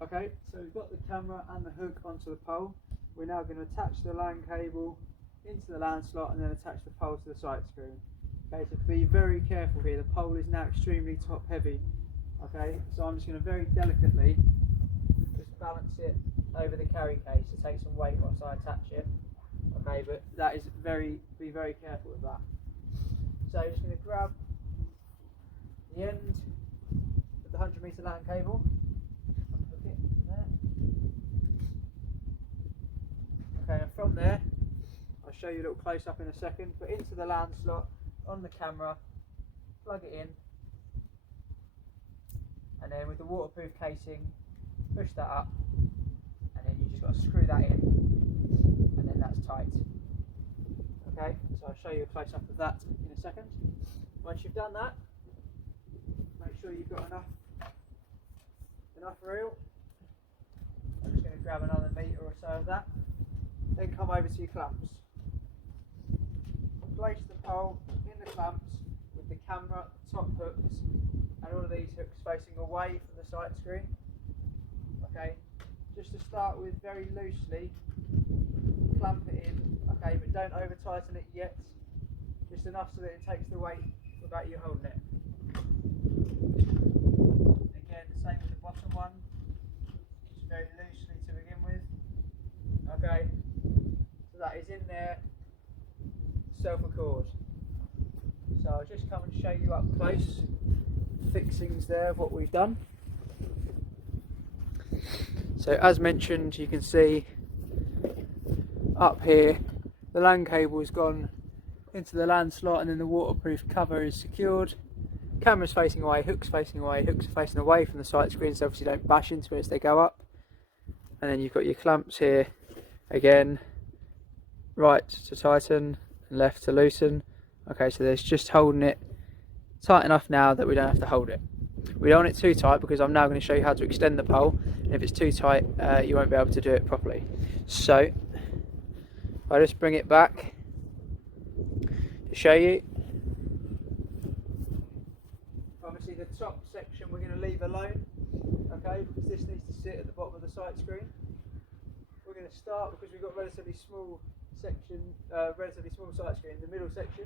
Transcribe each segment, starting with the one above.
Okay, so we've got the camera and the hook onto the pole. We're now going to attach the LAN cable into the LAN slot and then attach the pole to the sight screen. Okay, so be very careful here. The pole is now extremely top heavy. Okay, so I'm just going to very delicately just balance it over the carry case to take some weight whilst I attach it. Okay, but that is be very careful with that. So I'm just going to grab the end of the 100-metre LAN cable. Unhook it there. Okay, and from there, I'll show you a little close up in a second, but into the LAN slot on the camera, plug it in, and then with the waterproof casing, push that up, and then you just got to screw that in, and then that's tight. Okay, so I'll show you a close up of that in a second. Once you've done that, make sure you've got enough reel. I'm just going to grab another metre or so of that. Then come over to your clamps. Place the pole in the clamps with the camera, top hooks, and all of these hooks facing away from the sight screen. Okay, just to start with, very loosely clamp it in. Okay, but don't over tighten it yet. Just enough so that it takes the weight without you holding it. Again, same with the bottom one. Just very loosely to begin with. Okay, so that is in there. Self-accord. So I'll just come and show you up close fixings there of what we've done. So as mentioned, you can see up here the LAN cable has gone into the LAN slot and then the waterproof cover is secured. Camera's facing away, hooks facing away, hooks are facing away from the sight screen so obviously don't bash into it as they go up. And then you've got your clamps here again, right to tighten, left to loosen. Okay, so there's just holding it tight enough now that we don't have to hold it. We don't want it too tight because I'm now going to show you how to extend the pole, and if it's too tight you won't be able to do it properly. So I'll just bring it back to show you. Obviously the top section we're going to leave alone, okay, because this needs to sit at the bottom of the sight screen. We're going to start, because we've got relatively small section, relatively small sight screen, the middle section.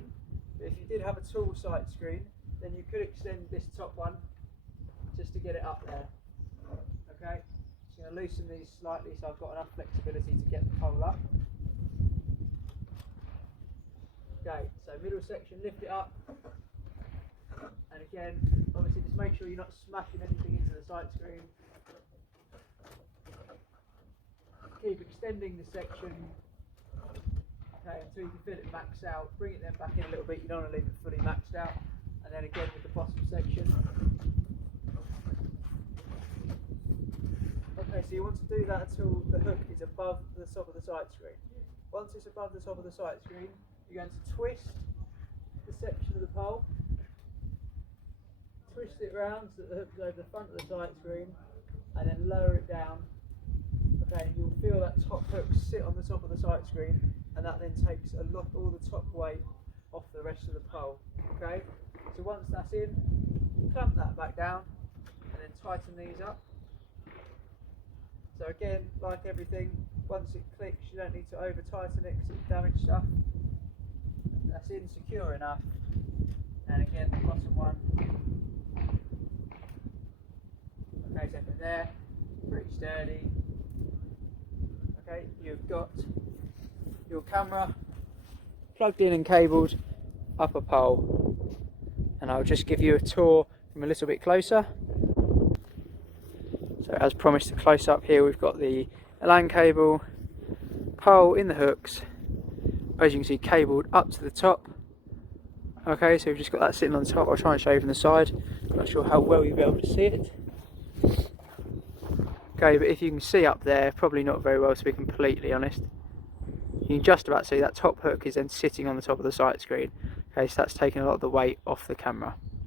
But if you did have a tall sight screen, then you could extend this top one just to get it up there. Okay, just going to loosen these slightly so I've got enough flexibility to get the pole up. Okay, so middle section, lift it up, and again, obviously just make sure you're not smashing anything into the sight screen. Keep extending the section, okay, until you can feel it max out. Bring it then back in a little bit, you don't want to leave it fully maxed out. And then again with the bottom section. Okay, so you want to do that until the hook is above the top of the sight screen. Once it's above the top of the sight screen, you're going to twist the section of the pole, twist it round so that the hook is over the front of the sight screen, and then lower it down. Okay, and you'll feel that top hook sit on the top of the sight screen, and that then takes all the top weight off the rest of the pole. Okay, so once that's in, clamp that back down, and then tighten these up. So again, like everything, once it clicks, you don't need to over tighten it because it will damage stuff. That's in secure enough, and again the bottom one. Okay, so from there, pretty sturdy. Okay, you've got your camera plugged in and cabled up a pole, and I'll just give you a tour from a little bit closer. So as promised, a close up here, we've got the LAN cable, pole in the hooks, as you can see cabled up to the top. Okay, so we've just got that sitting on the top. I'll try and show you from the side. I'm not sure how well you'll be able to see it. Okay, but if you can see up there, probably not very well to be completely honest. You can just about see that top hook is then sitting on the top of the sight screen. Okay, so that's taking a lot of the weight off the camera.